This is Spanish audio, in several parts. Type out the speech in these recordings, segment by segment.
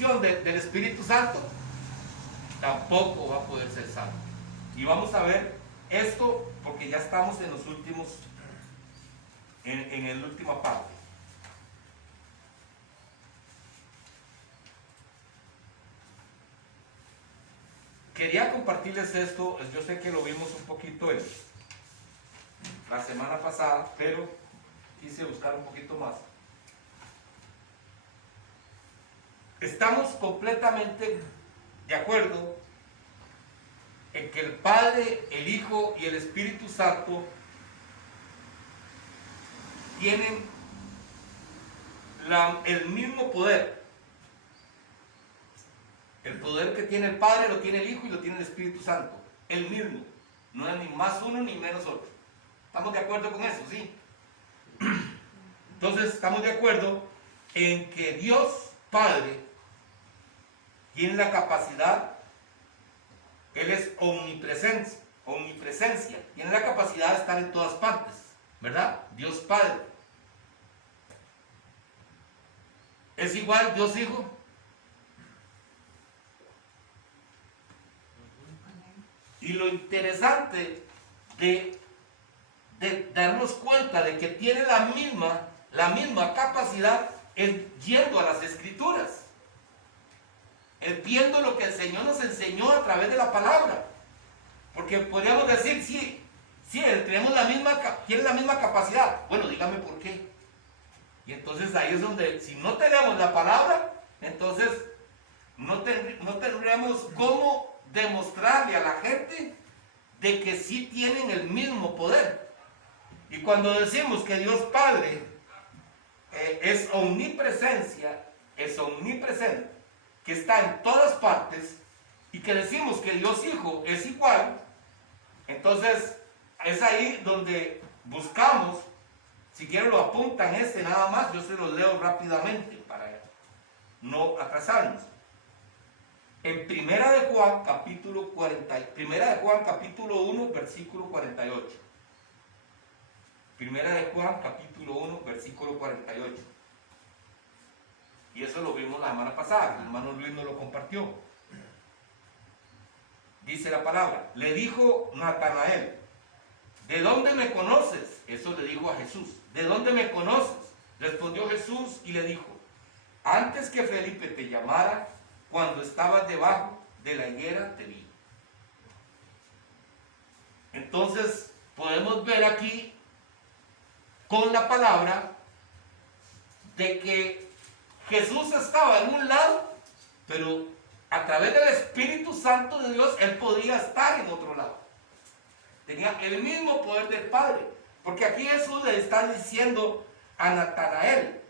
unción del Espíritu Santo, tampoco va a poder ser salvo. Y vamos a ver esto porque ya estamos en los últimos, en la última parte. Quería compartirles esto. Yo sé que lo vimos un poquito la semana pasada, pero quise buscar un poquito más. Estamos completamente de acuerdo en que el Padre, el Hijo y el Espíritu Santo tienen el mismo poder. El poder que tiene el Padre lo tiene el Hijo y lo tiene el Espíritu Santo. El mismo. No es ni más uno ni menos otro. ¿Estamos de acuerdo con eso? Sí. Entonces estamos de acuerdo en que Dios Padre tiene la capacidad, Él es omnipresencia, tiene la capacidad de estar en todas partes, ¿verdad? Dios Padre. ¿Es igual Dios Hijo? Y lo interesante de darnos cuenta de que tiene la misma capacidad es yendo a las Escrituras. Es viendo lo que el Señor nos enseñó a través de la palabra. Porque podríamos decir, sí, Él tiene la misma capacidad. Bueno, dígame por qué. Y entonces ahí es donde, si no tenemos la palabra, entonces no tendríamos cómo demostrarle a la gente de que sí tienen el mismo poder. Y cuando decimos que Dios Padre es omnipresencia, es omnipresente, que está en todas partes, y que decimos que Dios Hijo es igual, entonces es ahí donde buscamos, si quieren lo apuntan nada más, yo se los leo rápidamente para no atrasarnos. En Primera de Juan capítulo 1 versículo 48. Primera de Juan capítulo 1 versículo 48. Y eso lo vimos la semana pasada, el hermano Luis nos lo compartió. Dice la palabra, le dijo Natanael, ¿de dónde me conoces? Eso le dijo a Jesús. ¿De dónde me conoces? Respondió Jesús y le dijo, antes que Felipe te llamara, cuando estabas debajo de la higuera te vi. Entonces podemos ver aquí con la palabra de que Jesús estaba en un lado, pero a través del Espíritu Santo de Dios Él podía estar en otro lado. Tenía el mismo poder del Padre, porque aquí Jesús le está diciendo a Natanael,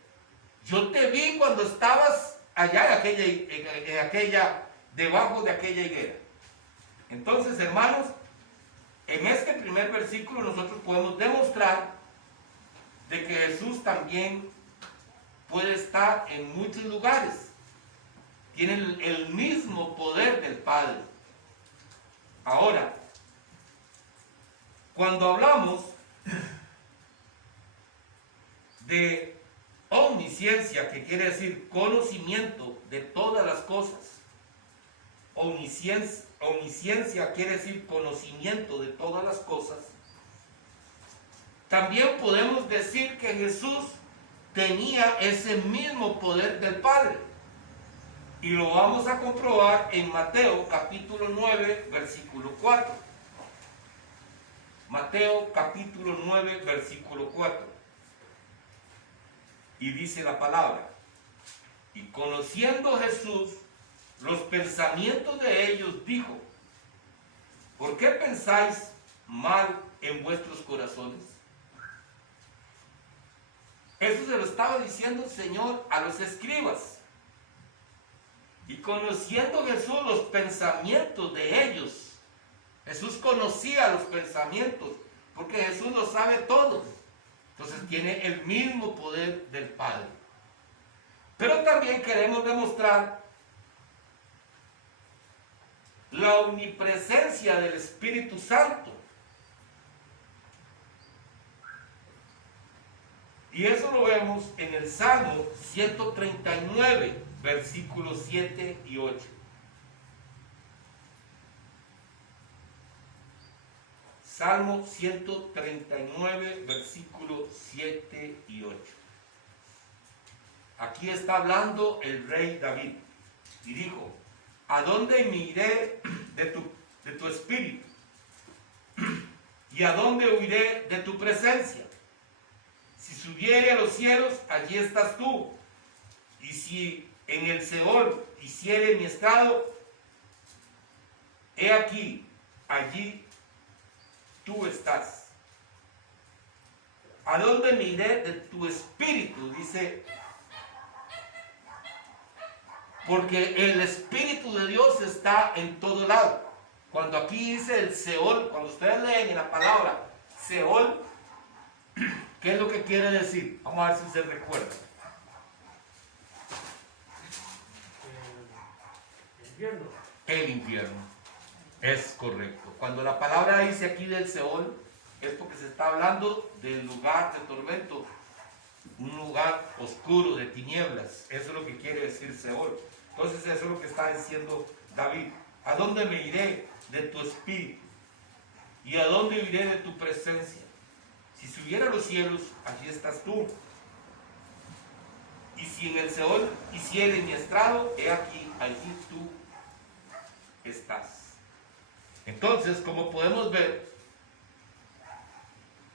yo te vi cuando estabas allá debajo de aquella higuera. Entonces, hermanos, en este primer versículo nosotros podemos demostrar de que Jesús también puede estar en muchos lugares. Tiene el mismo poder del Padre. Ahora, cuando hablamos de omnisciencia, que quiere decir conocimiento de todas las cosas, omnisciencia quiere decir conocimiento de todas las cosas, también podemos decir que Jesús tenía ese mismo poder del Padre. Y lo vamos a comprobar en Mateo capítulo 9, versículo 4. Mateo capítulo 9, versículo 4. Y dice la palabra, y conociendo Jesús los pensamientos de ellos, dijo, ¿por qué pensáis mal en vuestros corazones? Eso se lo estaba diciendo el Señor a los escribas. Y conociendo Jesús los pensamientos de ellos, Jesús conocía los pensamientos, porque Jesús lo sabe todo. Entonces tiene el mismo poder del Padre. Pero también queremos demostrar la omnipresencia del Espíritu Santo. Y eso lo vemos en el Salmo 139. versículos 7 y 8. Salmo 139, versículos 7 y 8. Aquí está hablando el rey David y dijo: ¿a dónde me iré de tu espíritu? ¿Y a dónde huiré de tu presencia? Si subiere a los cielos, allí estás tú. Y si en el Seol hiciere mi estrado, he aquí, allí tú estás. ¿A dónde me iré de tu espíritu? Dice, porque el espíritu de Dios está en todo lado. Cuando aquí dice el Seol, cuando ustedes leen en la palabra Seol, ¿qué es lo que quiere decir? Vamos a ver si se recuerda. El infierno. El infierno. Es correcto. Cuando la palabra dice aquí del Seol, es porque se está hablando del lugar de tormento, un lugar oscuro, de tinieblas. Eso es lo que quiere decir Seol. Entonces eso es lo que está diciendo David. ¿A dónde me iré de tu espíritu? ¿Y a dónde iré de tu presencia? Si subiera a los cielos, allí estás tú. Y si en el Seol hiciere mi estrado, he aquí, allí tú estás. Entonces, como podemos ver,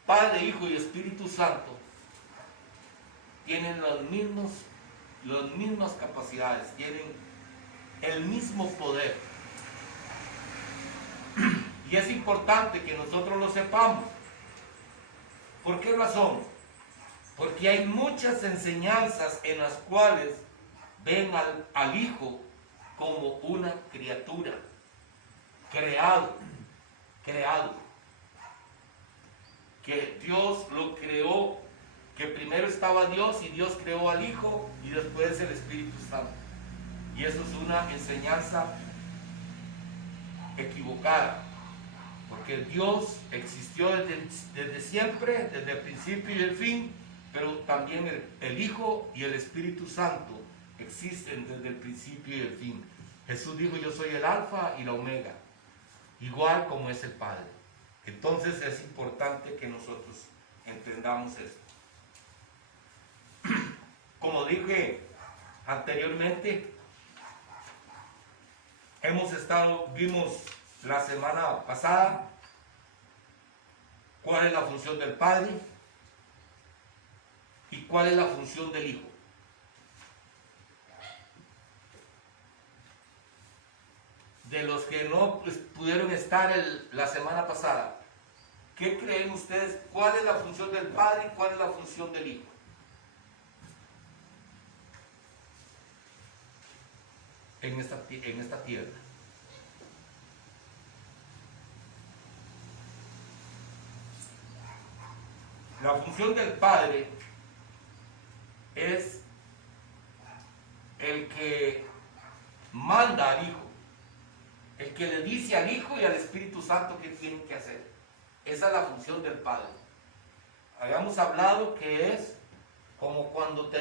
Padre, Hijo y Espíritu Santo tienen las mismas capacidades, tienen el mismo poder. Y es importante que nosotros lo sepamos. ¿Por qué razón? Porque hay muchas enseñanzas en las cuales ven al Hijo como una criatura, creado, que Dios lo creó, que primero estaba Dios y Dios creó al Hijo y después el Espíritu Santo. Y eso es una enseñanza equivocada, porque Dios existió desde siempre, desde el principio y el fin, pero también el Hijo y el Espíritu Santo existen desde el principio y el fin. Jesús dijo: yo soy el alfa y la omega, igual como es el Padre. Entonces es importante que nosotros entendamos esto. Como dije anteriormente, vimos la semana pasada cuál es la función del Padre y cuál es la función del Hijo. De los que no pudieron estar la semana pasada, ¿qué creen ustedes? ¿Cuál es la función del Padre y cuál es la función del Hijo? En esta tierra. La función del Padre es el que manda al Hijo, el que le dice al Hijo y al Espíritu Santo qué tienen que hacer. Esa es la función del Padre. Habíamos hablado que es como cuando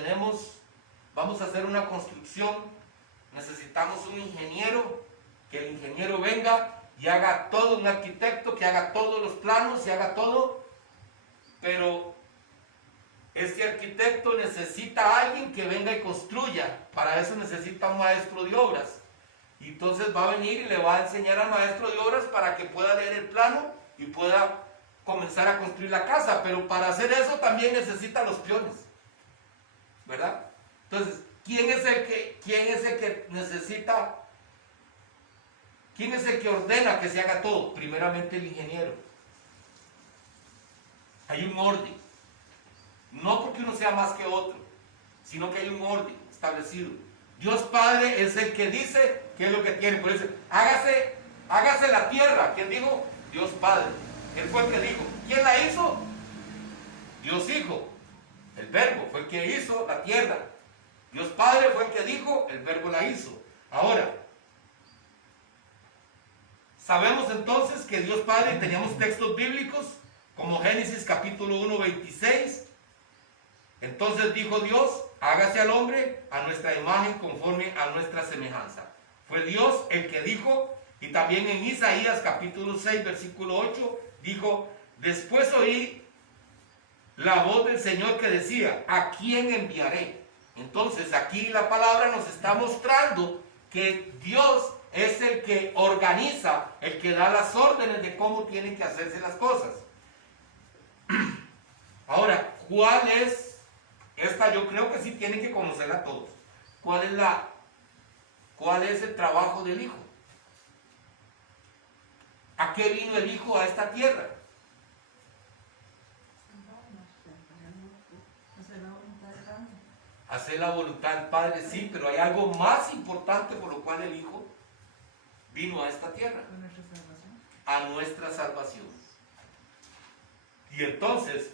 vamos a hacer una construcción, necesitamos un ingeniero, que el ingeniero venga y haga todo, un arquitecto que haga todos los planos y haga todo, pero este arquitecto necesita a alguien que venga y construya. Para eso necesita un maestro de obras. Y entonces va a venir y le va a enseñar al maestro de obras para que pueda leer el plano y pueda comenzar a construir la casa. Pero para hacer eso también necesita los peones, ¿verdad? Entonces, ¿quién es el que necesita? ¿Quién es el que ordena que se haga todo? Primeramente el ingeniero. Hay un orden. No porque uno sea más que otro, sino que hay un orden establecido. Dios Padre es el que dice qué es lo que tiene. Por eso, hágase la tierra. ¿Quién dijo? Dios Padre. Él fue el que dijo. ¿Quién la hizo? Dios Hijo. El Verbo fue el que hizo la tierra. Dios Padre fue el que dijo, el Verbo la hizo. Ahora, sabemos entonces que Dios Padre, teníamos textos bíblicos como Génesis capítulo 1, 26. Entonces dijo Dios: hágase al hombre a nuestra imagen conforme a nuestra semejanza. Fue Dios el que dijo, y también en Isaías capítulo 6, versículo 8, dijo, después oí la voz del Señor que decía, ¿a quién enviaré? Entonces aquí la palabra nos está mostrando que Dios es el que organiza, el que da las órdenes de cómo tienen que hacerse las cosas. Ahora, ¿cuál es? Esta yo creo que sí tienen que conocerla todos. ¿Cuál es el trabajo del Hijo? ¿A qué vino el Hijo a esta tierra? Hacer la voluntad del Padre, sí, pero hay algo más importante por lo cual el Hijo vino a esta tierra. A nuestra salvación. Y entonces,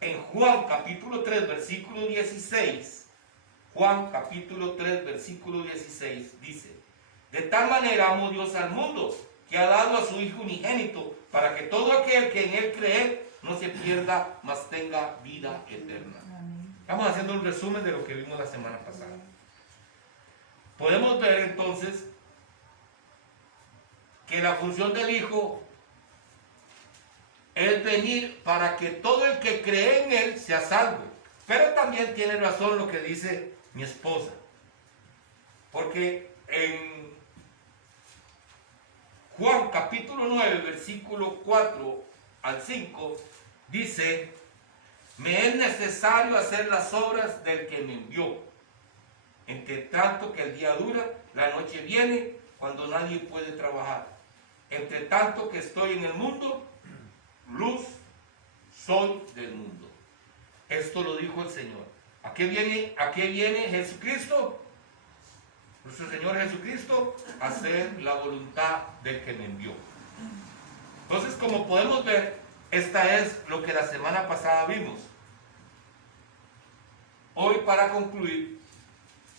en Juan capítulo 3, versículo 16, Juan capítulo 3, versículo 16 dice, de tal manera amó Dios al mundo, que ha dado a su Hijo unigénito, para que todo aquel que en Él cree no se pierda, mas tenga vida eterna. Estamos haciendo un resumen de lo que vimos la semana pasada. Podemos ver entonces que la función del Hijo es venir para que todo el que cree en Él sea salvo. Pero también tiene razón lo que dice mi esposa. Porque en Juan capítulo 9, versículo 4 al 5, dice, me es necesario hacer las obras del que me envió. Entre tanto que el día dura, la noche viene cuando nadie puede trabajar. Entre tanto que estoy en el mundo, luz soy del mundo. Esto lo dijo el Señor. ¿A qué viene Jesucristo? Nuestro Señor Jesucristo, a hacer la voluntad del que me envió. Entonces, como podemos ver, esta es lo que la semana pasada vimos. Hoy, para concluir,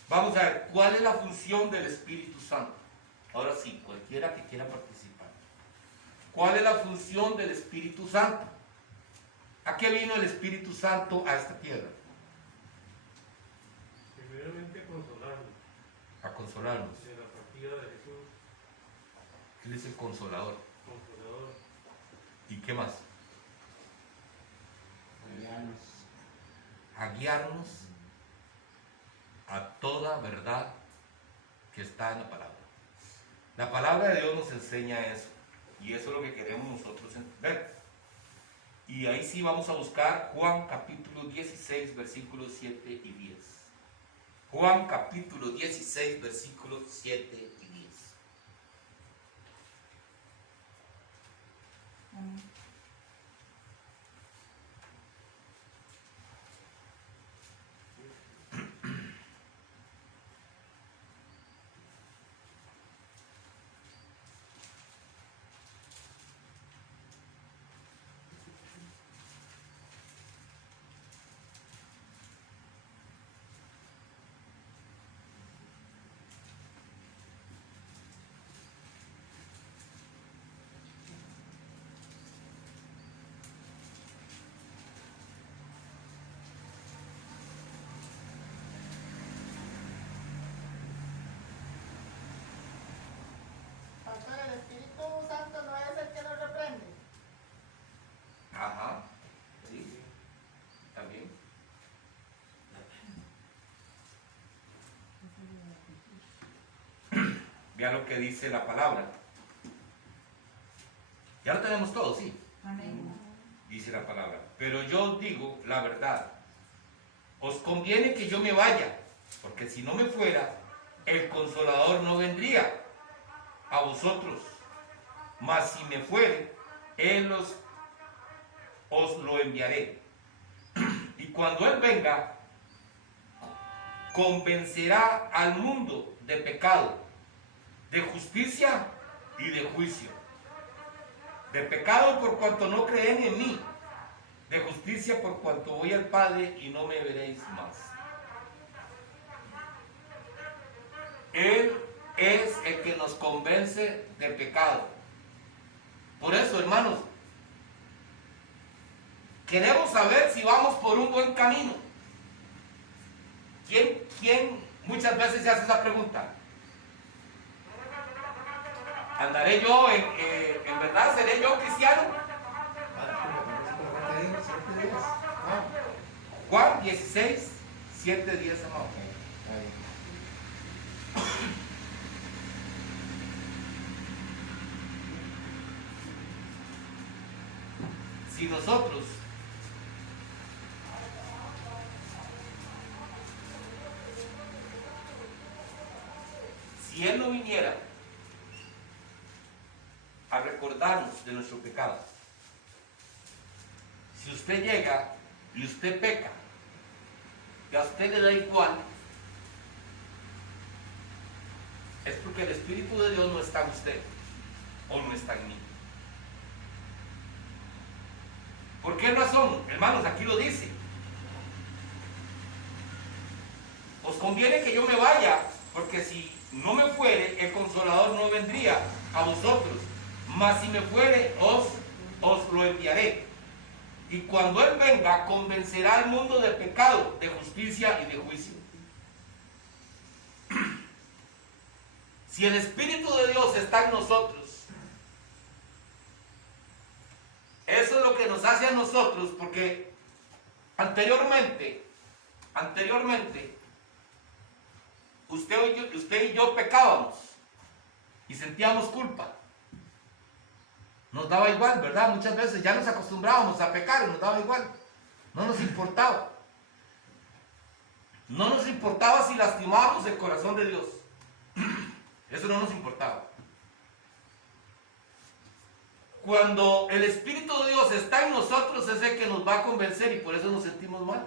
vamos a ver cuál es la función del Espíritu Santo. Ahora sí, cualquiera que quiera participar. ¿Cuál es la función del Espíritu Santo? ¿A qué vino el Espíritu Santo a esta tierra? Primeramente consolarnos. A consolarnos. De la partida de Jesús. Él es el consolador. Consolador. ¿Y qué más? A guiarnos a toda verdad que está en la palabra. La palabra de Dios nos enseña eso. Y eso es lo que queremos nosotros entender. Y ahí sí vamos a buscar Juan capítulo 16, versículos 7 y 10. Juan capítulo 16, versículos 7 y 10. Amén. Pastor, el Espíritu Santo no es el que nos reprende. Ajá. Sí. También. Vea lo que dice la palabra. Ya lo tenemos todo, sí. Amén. Dice la palabra. Pero yo os digo la verdad. Os conviene que yo me vaya, porque si no me fuera, el Consolador no vendría a vosotros. Mas si me fuere, Él os lo enviaré. Y cuando Él venga, convencerá al mundo de pecado, de justicia y de juicio. De pecado por cuanto no creen en mí, de justicia por cuanto voy al Padre y no me veréis más. Él es el que nos convence de pecado. Por eso, hermanos, queremos saber si vamos por un buen camino. ¿Quién muchas veces se hace esa pregunta? ¿Andaré yo en verdad? ¿Seré yo cristiano? Juan 16, 7, 10, amado. Si nosotros si Él no viniera a recordarnos de nuestro pecado, si usted llega y usted peca, que a usted le da igual, es porque el Espíritu de Dios no está en usted o no está en mí. ¿Por qué razón? Hermanos, aquí lo dice. Os conviene que yo me vaya, porque si no me fuere, el Consolador no vendría a vosotros. Mas si me fuere, os lo enviaré. Y cuando Él venga, convencerá al mundo de pecado, de justicia y de juicio. Si el Espíritu de Dios está en nosotros, eso es lo que nos hace a nosotros, porque anteriormente, usted y yo pecábamos y sentíamos culpa. Nos daba igual, ¿verdad? Muchas veces ya nos acostumbrábamos a pecar y nos daba igual. No nos importaba. No nos importaba si lastimábamos el corazón de Dios. Eso no nos importaba. Cuando el Espíritu de Dios está en nosotros, es el que nos va a convencer y por eso nos sentimos mal.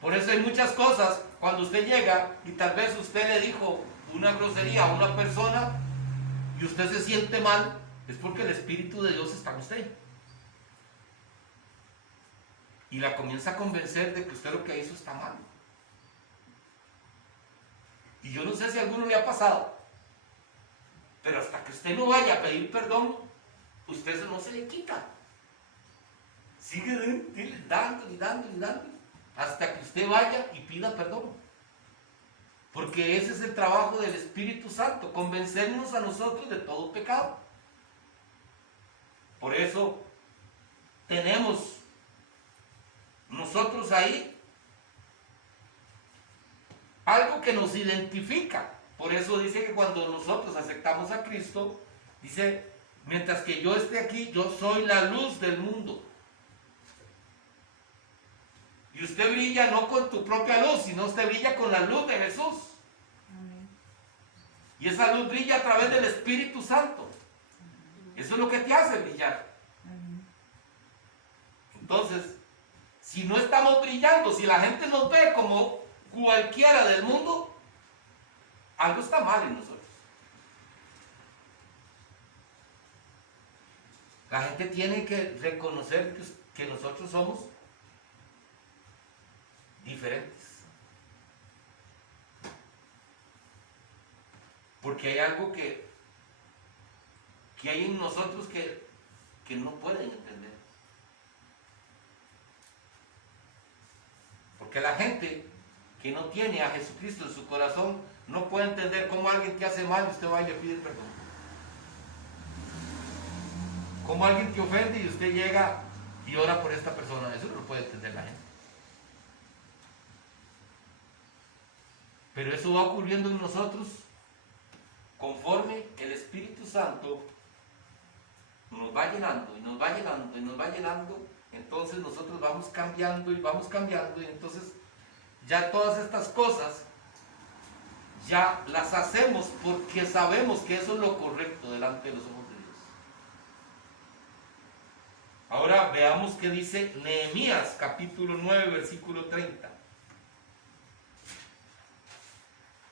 Por eso hay muchas cosas, cuando usted llega y tal vez usted le dijo una grosería a una persona y usted se siente mal, es porque el Espíritu de Dios está en usted. Y la comienza a convencer de que usted lo que hizo está mal. Y yo no sé si a alguno le ha pasado, pero hasta que usted no vaya a pedir perdón, usted eso no se le quita. Sigue dando y dando y dando, hasta que usted vaya y pida perdón. Porque ese es el trabajo del Espíritu Santo, convencernos a nosotros de todo pecado. Por eso tenemos nosotros ahí algo que nos identifica. Por eso dice que cuando nosotros aceptamos a Cristo, dice, mientras que yo esté aquí, yo soy la luz del mundo. Y usted brilla no con tu propia luz, sino usted brilla con la luz de Jesús. Amén. Y esa luz brilla a través del Espíritu Santo. Eso es lo que te hace brillar. Amén. Entonces, si no estamos brillando, si la gente nos ve como cualquiera del mundo, algo está mal en nosotros. La gente tiene que reconocer que nosotros somos diferentes. Porque hay algo que hay en nosotros que no pueden entender. Porque la gente que no tiene a Jesucristo en su corazón no puede entender cómo alguien que hace mal y usted va y le pide perdón. Como alguien que ofende y usted llega y ora por esta persona. Eso no lo puede entender la gente. Pero eso va ocurriendo en nosotros conforme el Espíritu Santo nos va llenando y nos va llenando y nos va llenando. Entonces nosotros vamos cambiando y entonces ya todas estas cosas ya las hacemos porque sabemos que eso es lo correcto delante de los ojos de Dios. Ahora veamos qué dice Nehemías capítulo 9 versículo 30.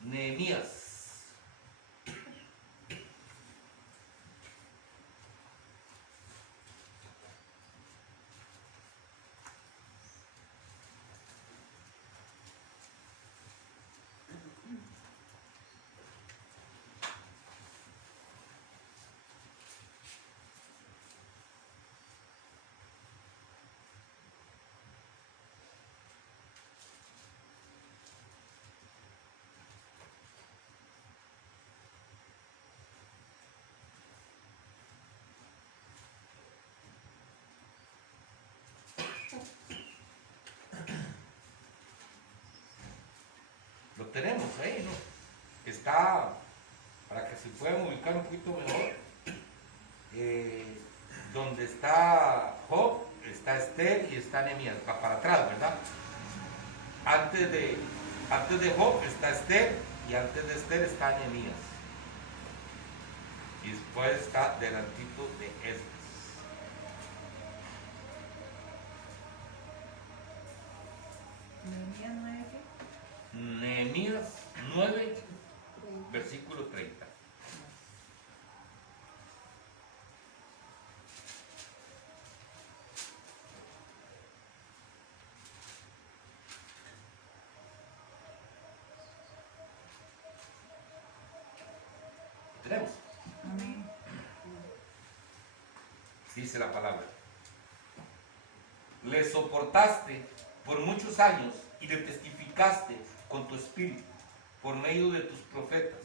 Nehemías. tenemos ahí, ¿no? Está, para que se puedan ubicar un poquito mejor, donde está Job, está Esther y está Nehemías, para atrás, ¿verdad? Antes de Job está Esther y antes de Esther está Nehemías. Y después está delantito de Esdras. Nehemías 9, versículo 30. ¿Tenemos? Amén. Dice la palabra. Le soportaste por muchos años y le testificaste con tu espíritu por medio de tus profetas,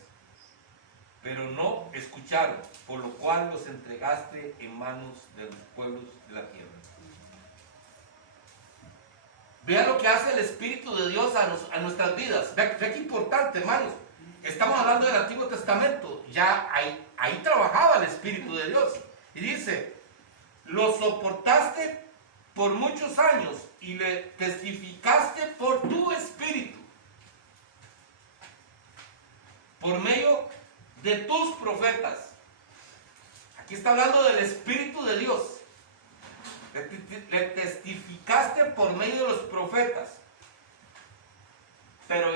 pero no escucharon, por lo cual los entregaste en manos de los pueblos de la tierra. Vea lo que hace el Espíritu de Dios a nuestras vidas. Vea qué importante, hermanos. Estamos hablando del Antiguo Testamento. Ya ahí trabajaba el Espíritu de Dios. Y dice, lo soportaste por muchos años y le testificaste por tu Espíritu, por medio de tus profetas. Aquí está hablando del Espíritu de Dios. Le testificaste por medio de los profetas. Pero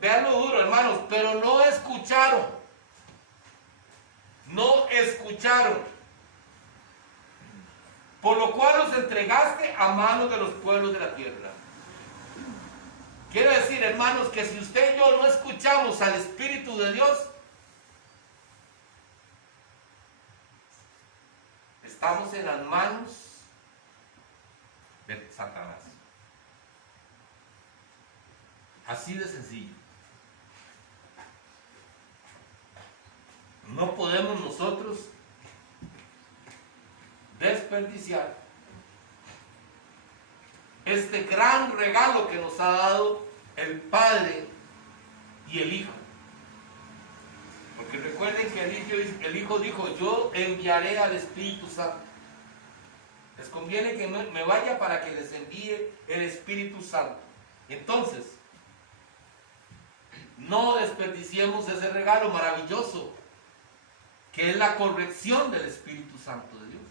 vean lo duro, hermanos, pero no escucharon. No escucharon. Por lo cual los entregaste a manos de los pueblos de la tierra. Quiero decir, hermanos, que si usted y yo no escuchamos al Espíritu de Dios, estamos en las manos de Satanás. Así de sencillo. No podemos nosotros desperdiciar este gran regalo que nos ha dado el Padre y el Hijo. Porque recuerden que el Hijo dijo, yo enviaré al Espíritu Santo. Les conviene que me vaya para que les envíe el Espíritu Santo. Entonces, no desperdiciemos ese regalo maravilloso que es la corrección del Espíritu Santo de Dios.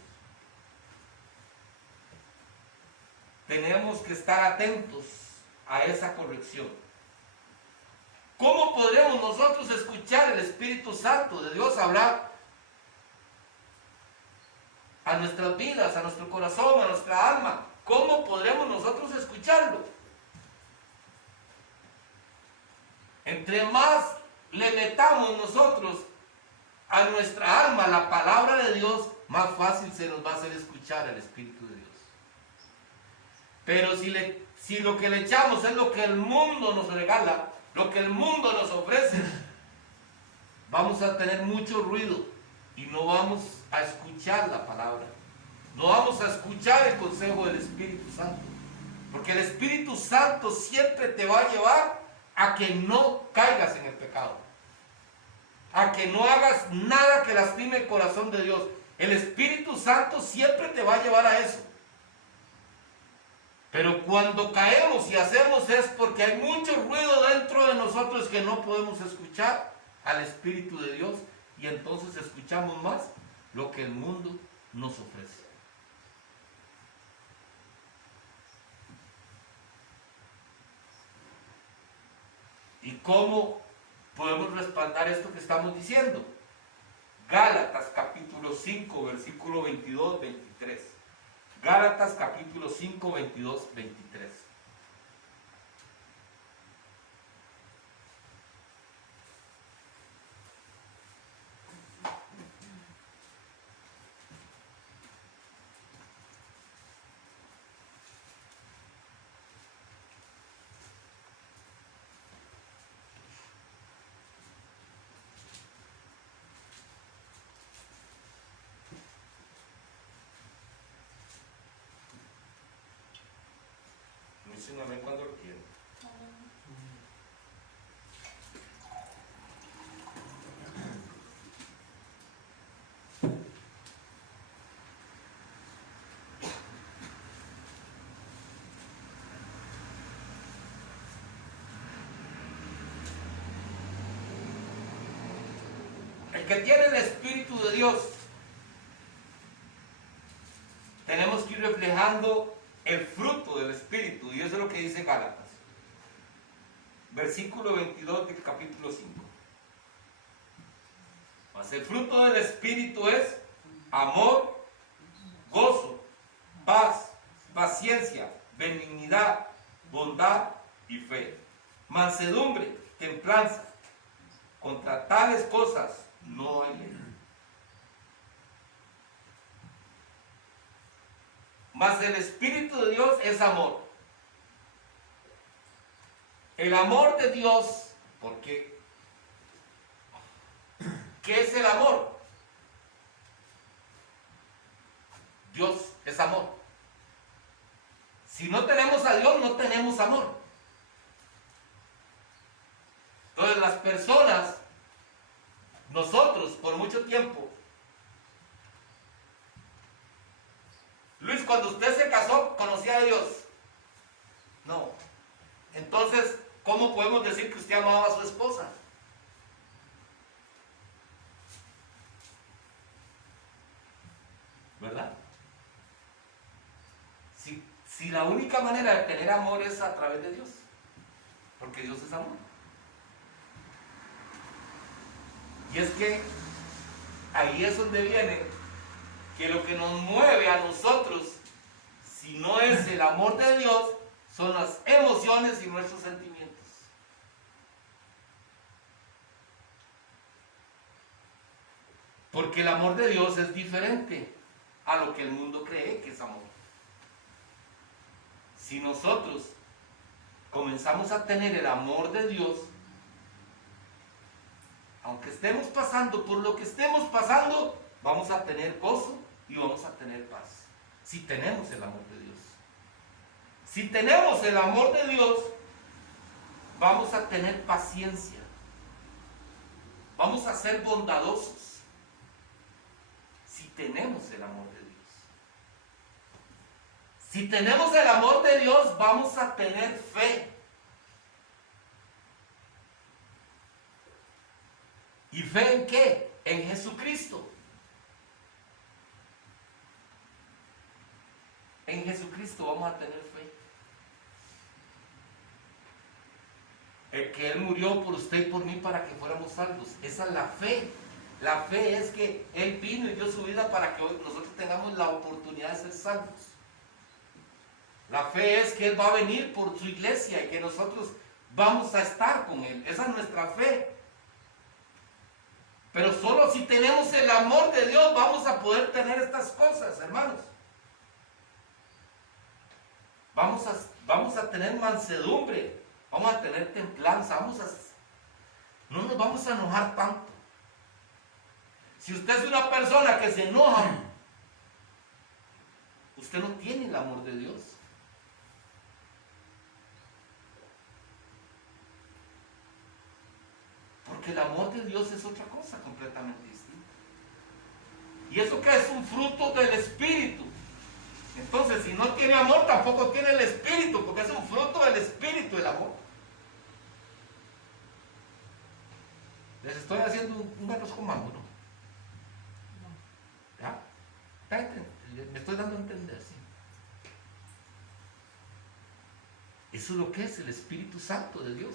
Tenemos que estar atentos a esa corrección. ¿Cómo podremos nosotros escuchar el Espíritu Santo de Dios hablar a nuestras vidas, a nuestro corazón, a nuestra alma? ¿Cómo podremos nosotros escucharlo? Entre más le metamos nosotros a nuestra alma la palabra de Dios, más fácil se nos va a hacer escuchar el Espíritu de Dios. Pero si lo que le echamos es lo que el mundo nos regala, lo que el mundo nos ofrece, vamos a tener mucho ruido y no vamos a escuchar la palabra. No vamos a escuchar el consejo del Espíritu Santo. Porque el Espíritu Santo siempre te va a llevar a que no caigas en el pecado. A que no hagas nada que lastime el corazón de Dios. El Espíritu Santo siempre te va a llevar a eso. Pero cuando caemos y hacemos es porque hay mucho ruido dentro de nosotros que no podemos escuchar al Espíritu de Dios, y entonces escuchamos más lo que el mundo nos ofrece. ¿Y cómo podemos respaldar esto que estamos diciendo? Gálatas capítulo 5, versículo 22-23. Gálatas capítulo 5, 22-23. Dicen amén cuando lo quieran. El que tiene el Espíritu de Dios, tenemos que ir reflejando el fruto del Espíritu, y eso es lo que dice Gálatas. Versículo 22 del capítulo 5. Mas el fruto del Espíritu es amor, gozo, paz, paciencia, benignidad, bondad y fe. Mansedumbre, templanza. Contra tales cosas no hay ley. Mas el Espíritu de Dios es amor. El amor de Dios, porque ¿qué es el amor? Dios es amor. Si no tenemos a Dios, no tenemos amor. Entonces las personas, nosotros por mucho tiempo, Luis, cuando usted se casó, ¿conocía a Dios? No. Entonces, ¿cómo podemos decir que usted amaba a su esposa? ¿Verdad? Si la única manera de tener amor es a través de Dios, porque Dios es amor. Y es que ahí es donde viene que lo que nos mueve a nosotros, si no es el amor de Dios, son las emociones y nuestros sentimientos. Porque el amor de Dios es diferente a lo que el mundo cree que es amor. Si nosotros comenzamos a tener el amor de Dios, aunque estemos pasando por lo que estemos pasando, vamos a tener gozo y vamos a tener paz. Si tenemos el amor de Dios. Si tenemos el amor de Dios, vamos a tener paciencia. Vamos a ser bondadosos. Si tenemos el amor de Dios. Si tenemos el amor de Dios, vamos a tener fe. ¿Y fe en qué? En Jesucristo. En Jesucristo vamos a tener fe. El que Él murió por usted y por mí para que fuéramos salvos. Esa es la fe. La fe es que Él vino y dio su vida para que hoy nosotros tengamos la oportunidad de ser salvos. La fe es que Él va a venir por su iglesia y que nosotros vamos a estar con Él. Esa es nuestra fe. Pero solo si tenemos el amor de Dios vamos a poder tener estas cosas, hermanos. Vamos a tener mansedumbre, vamos a tener templanza, no nos vamos a enojar tanto. Si usted es una persona que se enoja, usted no tiene el amor de Dios. Porque el amor de Dios es otra cosa completamente distinta. Y eso que es un fruto del Espíritu. Entonces, si no tiene amor, tampoco tiene el Espíritu, porque es un fruto del Espíritu el amor. Les estoy haciendo un arroz con mango, ¿no? ¿Ya? Me estoy dando a entender, ¿sí? Eso es lo que es el Espíritu Santo de Dios.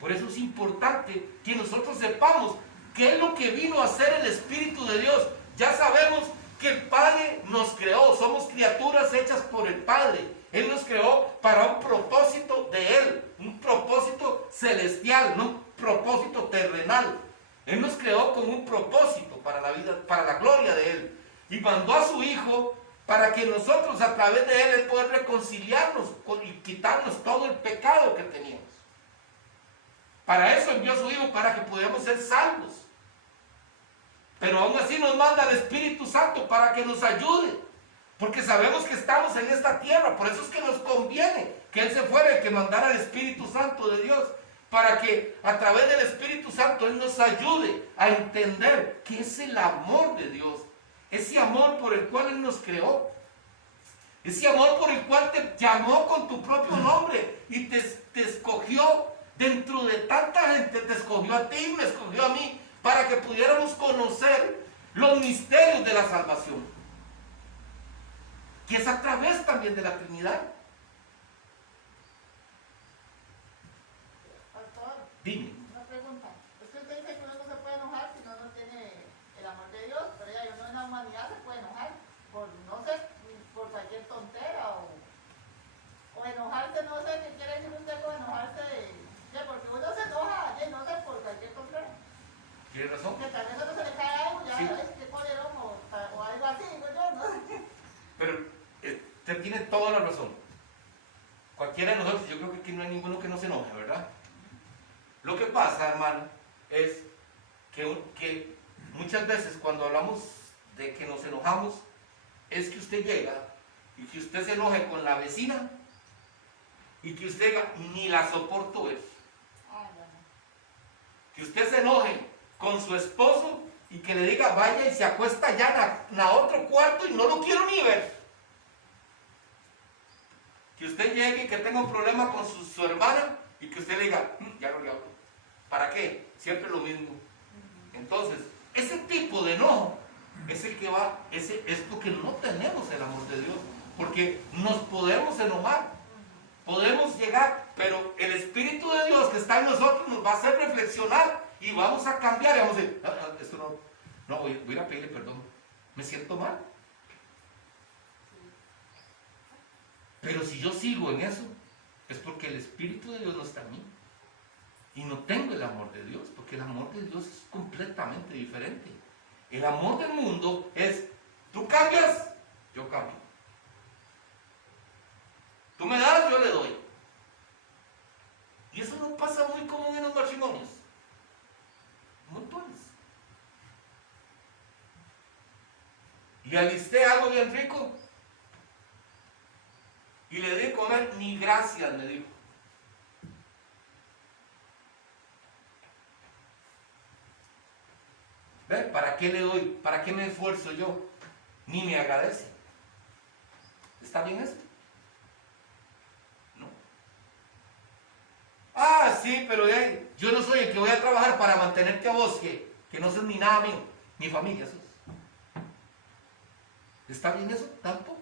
Por eso es importante que nosotros sepamos qué es lo que vino a hacer el Espíritu de Dios. Ya sabemos que el Padre nos creó, somos criaturas hechas por el Padre. Él nos creó para un propósito de Él, un propósito celestial, no un propósito terrenal. Él nos creó con un propósito para la vida, para la gloria de Él. Y mandó a su Hijo para que nosotros a través de Él pueda reconciliarnos y quitarnos todo el pecado que teníamos. Para eso envió a su Hijo, para que pudiéramos ser salvos. Pero aún así nos manda el Espíritu Santo para que nos ayude. Porque sabemos que estamos en esta tierra. Por eso es que nos conviene que Él se fuera y que mandara el Espíritu Santo de Dios. Para que a través del Espíritu Santo Él nos ayude a entender qué es el amor de Dios. Ese amor por el cual Él nos creó. Ese amor por el cual te llamó con tu propio nombre y te escogió dentro de tanta gente. Te escogió a ti, me escogió a mí, para que pudiéramos conocer los misterios de la salvación, que es a través también de la Trinidad. Pastor, Dime. una pregunta. Es que usted dice que uno no se puede enojar si uno no tiene el amor de Dios, pero ya uno en la humanidad se puede enojar por, no sé, por cualquier tontera o enojarse, no sé qué quiere decir usted con enojarse, ya, porque uno se enoja, ya, no sé, por cualquier tontera. ¿Tiene razón? Que tal vez a uno se le cae algo, ya, Sí. es que colerón o algo así, digo yo, no sé. Pero usted tiene toda la razón. Cualquiera de nosotros, yo creo que aquí no hay ninguno que no se enoje, ¿verdad? Lo que pasa, hermano, es que muchas veces cuando hablamos de que nos enojamos, es que usted llega y que usted se enoje con la vecina y que usted diga, ni la soporto ver. Ah, ya no. Que usted se enoje con su esposo y que le diga, vaya y se acuesta ya en otro cuarto y no lo quiero ni ver. Que usted llegue y que tenga un problema con su hermana y que usted le diga, ya no le hablo. ¿Para qué? Siempre lo mismo. Entonces, ese tipo de enojo es el que va, es porque no tenemos el amor de Dios. Porque nos podemos enojar, podemos llegar, pero el Espíritu de Dios que está en nosotros nos va a hacer reflexionar y vamos a cambiar y vamos a decir, esto no, voy a ir a pedirle perdón, me siento mal. Pero si yo sigo en eso, es porque el Espíritu de Dios no está en mí. Y no tengo el amor de Dios, porque el amor de Dios es completamente diferente. El amor del mundo es, tú cambias, yo cambio. Tú me das, yo le doy. Y eso no pasa muy común en los matrimonios. Montones. Y alisté algo bien rico. Y le di a comer, ni gracias me dijo. ¿Ve? ¿Para qué le doy? ¿Para qué me esfuerzo yo? Ni me agradece. ¿Está bien eso? No. Ah, sí, pero yo no soy el que voy a trabajar para mantenerte a vos, que no sos ni nada mío, mi familia sos. ¿Está bien eso? Tampoco.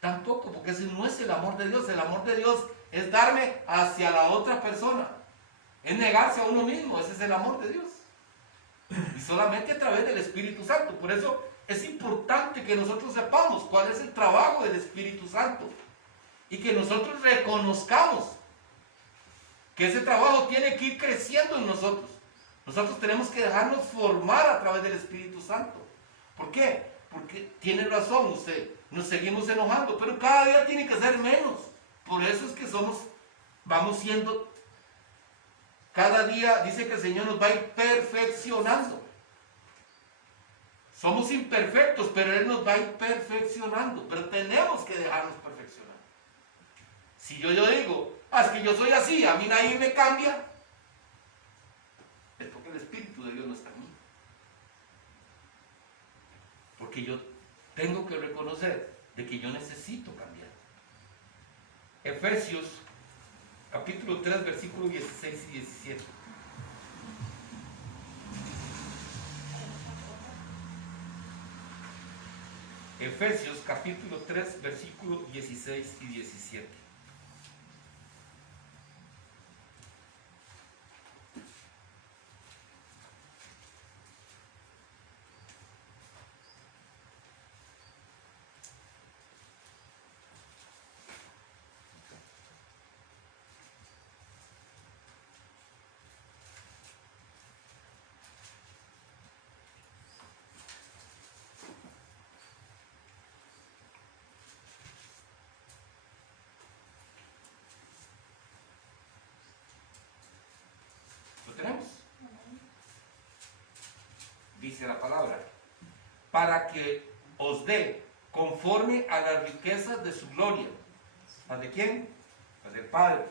Tampoco, porque ese no es el amor de Dios. El amor de Dios es darme hacia la otra persona. Es negarse a uno mismo. Ese es el amor de Dios. Y solamente a través del Espíritu Santo. Por eso es importante que nosotros sepamos cuál es el trabajo del Espíritu Santo. Y que nosotros reconozcamos que ese trabajo tiene que ir creciendo en nosotros. Nosotros tenemos que dejarnos formar a través del Espíritu Santo. ¿Por qué? Porque tiene razón usted. Nos seguimos enojando, pero cada día tiene que ser menos. Por eso es que vamos siendo, cada día dice que el Señor nos va a ir perfeccionando. Somos imperfectos, pero Él nos va a ir perfeccionando. Pero tenemos que dejarnos perfeccionar. Si yo digo, es que yo soy así, a mí nadie me cambia, es porque el Espíritu de Dios no está en mí. Porque yo tengo que reconocer de que yo necesito cambiar. Efesios capítulo 3 versículos 16 y 17. Efesios capítulo 3 versículos 16 y 17. ¿Lo tenemos? Dice la palabra, para que os dé conforme a las riquezas de su gloria. ¿La de quién? La del Padre.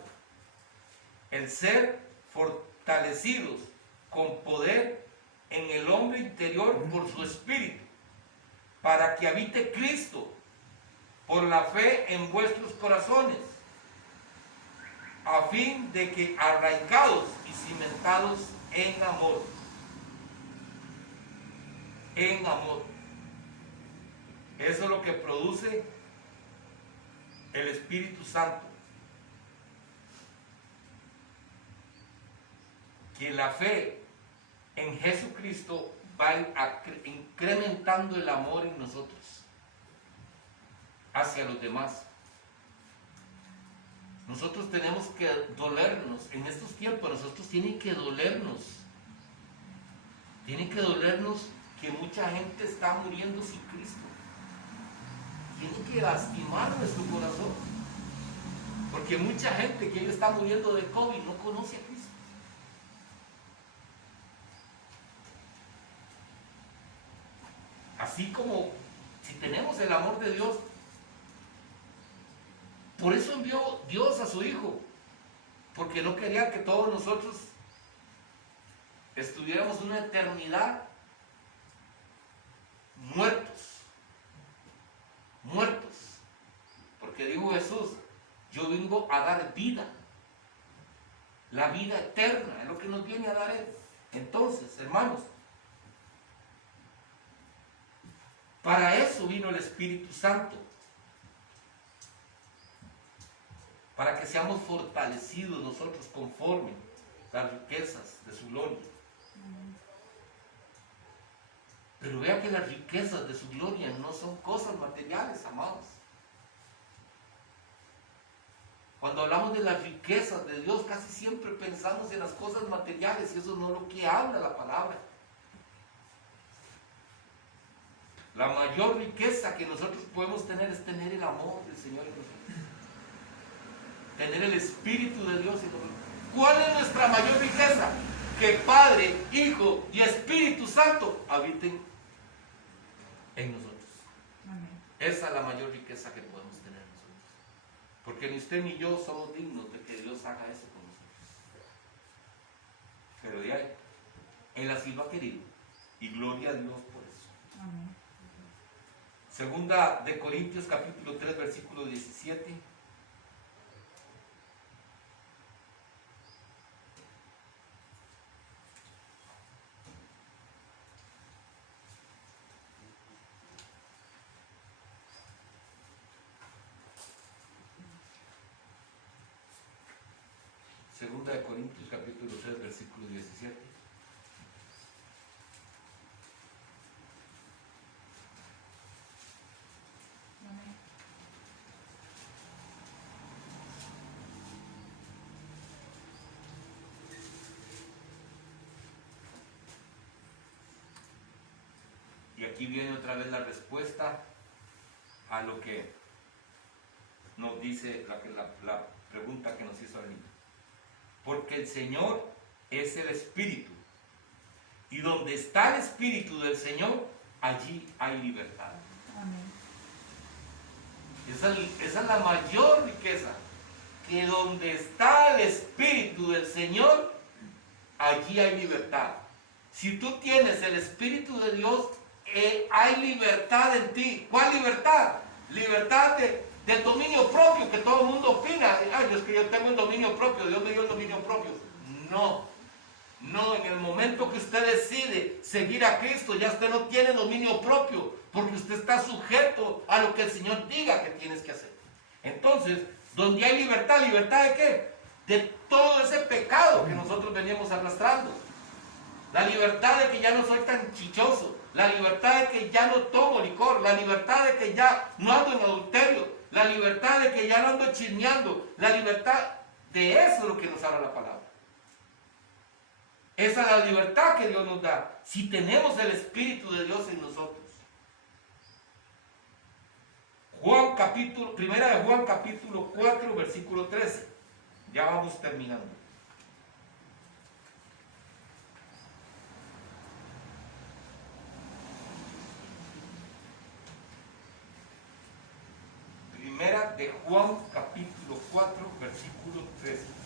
El ser fortalecidos con poder en el hombre interior por su espíritu, para que habite Cristo por la fe en vuestros corazones, a fin de que arraigados y cimentados en amor. En amor. Eso es lo que produce el Espíritu Santo. Que la fe en Jesucristo va incrementando el amor en nosotros hacia los demás. Nosotros tenemos que dolernos. En estos tiempos nosotros tienen que dolernos. Tienen que dolernos que mucha gente está muriendo sin Cristo. Tiene que lastimar nuestro corazón. Porque mucha gente que hoy está muriendo de COVID no conoce a Cristo. Así como si tenemos el amor de Dios, por eso envió Dios a su Hijo, porque no quería que todos nosotros estuviéramos una eternidad muertos, porque dijo Jesús, yo vengo a dar vida, la vida eterna, es lo que nos viene a dar Él. Entonces, hermanos, para eso vino el Espíritu Santo, para que seamos fortalecidos nosotros conforme las riquezas de su gloria. Pero vea que las riquezas de su gloria no son cosas materiales, amados. Cuando hablamos de las riquezas de Dios, casi siempre pensamos en las cosas materiales y eso no es lo que habla la palabra. La mayor riqueza que nosotros podemos tener es tener el amor del Señor en nosotros. Tener el Espíritu de Dios en nosotros. ¿Cuál es nuestra mayor riqueza? Que Padre, Hijo y Espíritu Santo habiten en nosotros. Amén. Esa es la mayor riqueza que podemos tener nosotros. Porque ni usted ni yo somos dignos de que Dios haga eso con nosotros. Pero de ahí, Él así lo ha querido. Y gloria a Dios por eso. Amén. Segunda de Corintios capítulo 3 versículo 17. Segunda de Corintios capítulo 3 versículo 17. Amén. Y aquí viene otra vez la respuesta a lo que nos dice la pregunta que nos hizo el niño. Porque el Señor es el Espíritu. Y donde está el Espíritu del Señor, allí hay libertad. Amén. Esa es la mayor riqueza. Que donde está el Espíritu del Señor, allí hay libertad. Si tú tienes el Espíritu de Dios, hay libertad en ti. ¿Cuál libertad? Libertad del dominio propio, que todo el mundo opina. Ay, es que yo tengo el dominio propio, Dios me dio el dominio propio. No, en el momento que usted decide seguir a Cristo, ya usted no tiene dominio propio, porque usted está sujeto a lo que el Señor diga que tienes que hacer. Entonces, donde hay libertad, ¿libertad de qué? De todo ese pecado que nosotros veníamos arrastrando. La libertad de que ya no soy tan chichoso, la libertad de que ya no tomo licor, la libertad de que ya no ando en adulterio, la libertad de que ya no ando chismeando, la libertad de eso es lo que nos habla la palabra. Esa es la libertad que Dios nos da, si tenemos el Espíritu de Dios en nosotros. Primera de Juan capítulo 4 versículo 13. Ya vamos terminando. Primera de Juan capítulo 4 versículo 13.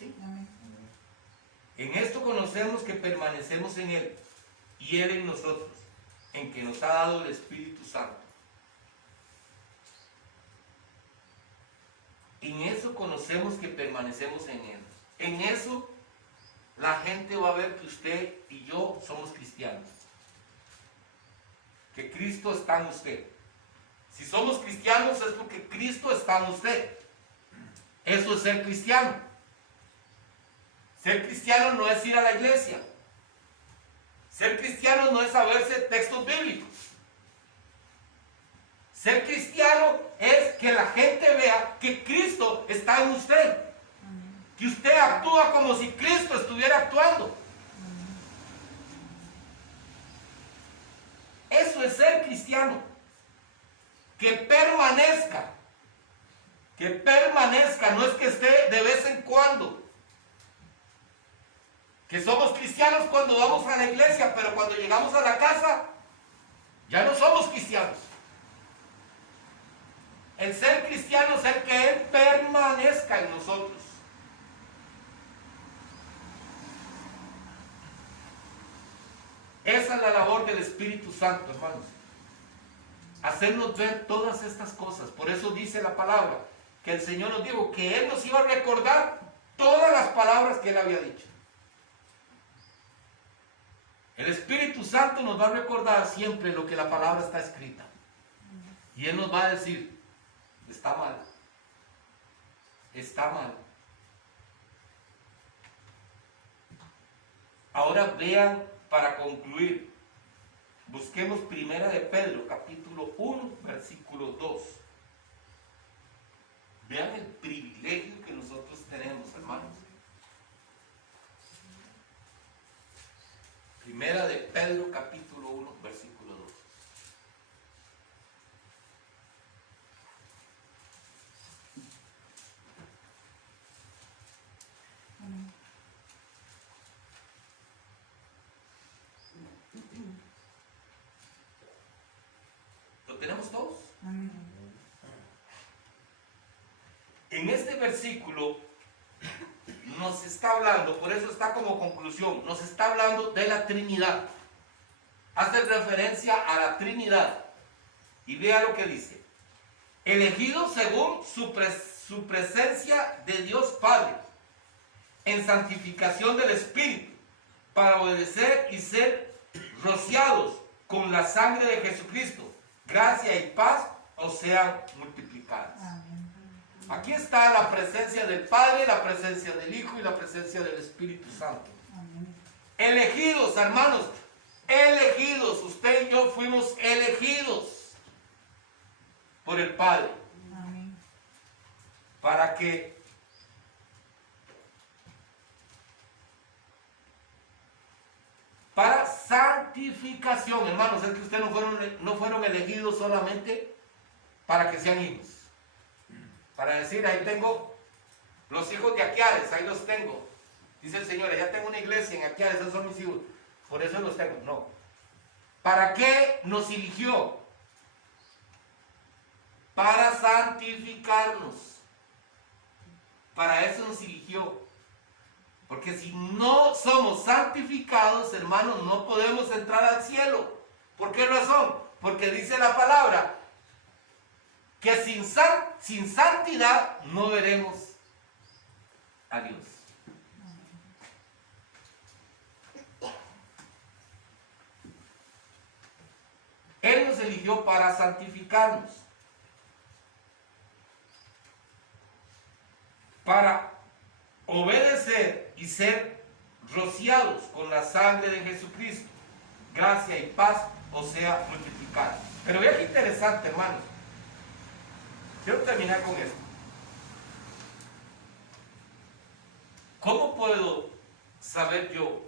sí. Amén. En esto conocemos que permanecemos en Él y Él en nosotros, en que nos ha dado el Espíritu Santo. En eso conocemos que permanecemos en Él. En eso la gente va a ver que usted y yo somos cristianos. Que Cristo está en usted. Si somos cristianos es porque Cristo está en usted. Eso es ser cristiano. Ser cristiano no es ir a la iglesia. Ser cristiano no es saberse textos bíblicos. Ser cristiano es que la gente vea que Cristo está en usted. Amén. Que usted actúa como si Cristo estuviera actuando. Eso es ser cristiano. Que permanezca. Que permanezca, no es que esté de vez en cuando. Que somos cristianos cuando vamos a la iglesia, pero cuando llegamos a la casa, ya no somos cristianos. El ser cristiano es el que Él permanezca en nosotros. Esa es la labor del Espíritu Santo, hermanos. Hacernos ver todas estas cosas. Por eso dice la palabra, que el Señor nos dijo que Él nos iba a recordar todas las palabras que Él había dicho. El Espíritu Santo nos va a recordar siempre lo que la palabra está escrita. Y Él nos va a decir, está mal. Está mal. Ahora vean, para concluir, busquemos Primera de Pedro, capítulo 1, versículo 2. Vean el privilegio que nosotros tenemos, hermanos. Primera de Pedro, capítulo 1, versículo 2. Amén. ¿Lo tenemos todos? Amén. En este versículo nos está hablando, por eso está como conclusión, nos está hablando de la Trinidad. Hace referencia a la Trinidad. Y vea lo que dice. Elegidos según su presencia de Dios Padre, en santificación del Espíritu, para obedecer y ser rociados con la sangre de Jesucristo. Gracia y paz os sean multiplicadas. Amén. Aquí está la presencia del Padre, la presencia del Hijo y la presencia del Espíritu Santo. Amén. Elegidos, hermanos, elegidos. Usted y yo fuimos elegidos por el Padre. Amén. Para que para santificación, hermanos, es que ustedes no fueron elegidos solamente para que sean hijos. Para decir, ahí tengo los hijos de Aquiares, ahí los tengo. Dice el Señor, ya tengo una iglesia en Aquiares, esos son mis hijos, por eso los tengo. No. ¿Para qué nos eligió? Para santificarnos. Para eso nos eligió. Porque si no somos santificados, hermanos, no podemos entrar al cielo. ¿Por qué razón? Porque dice la palabra que sin santidad no veremos a Dios. Él nos eligió para santificarnos, para obedecer y ser rociados con la sangre de Jesucristo. Gracia y paz os sea multiplicada. Pero vean qué interesante, hermanos. Quiero terminar con esto. ¿Cómo puedo saber yo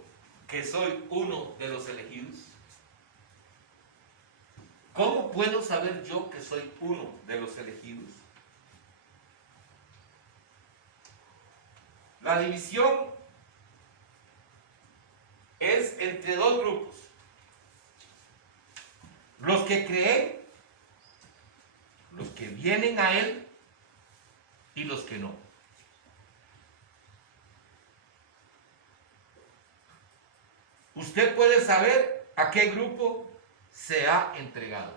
que soy uno de los elegidos? ¿Cómo puedo saber yo que soy uno de los elegidos? La división es entre dos grupos. Los que creen, los que vienen a Él y los que no. usted puede saber a qué grupo se ha entregado.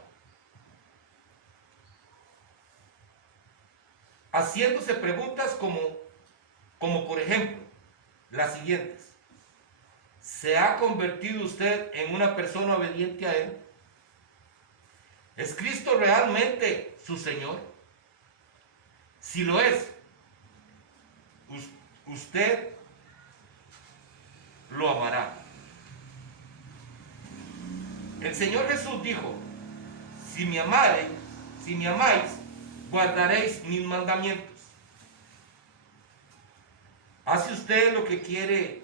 Haciéndose preguntas como por ejemplo, las siguientes. ¿Se ha convertido usted en una persona obediente a Él? ¿Es Cristo realmente su Señor? Si lo es, usted lo amará. El Señor Jesús dijo, si me amáis, guardaréis mis mandamientos. ¿Hace usted lo que quiere?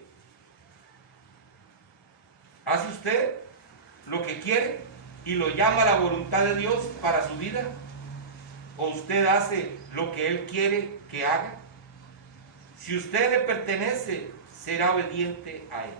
¿Hace usted lo que quiere y lo llama la voluntad de Dios para su vida? ¿O usted hace lo que Él quiere que haga? Si usted le pertenece, será obediente a Él.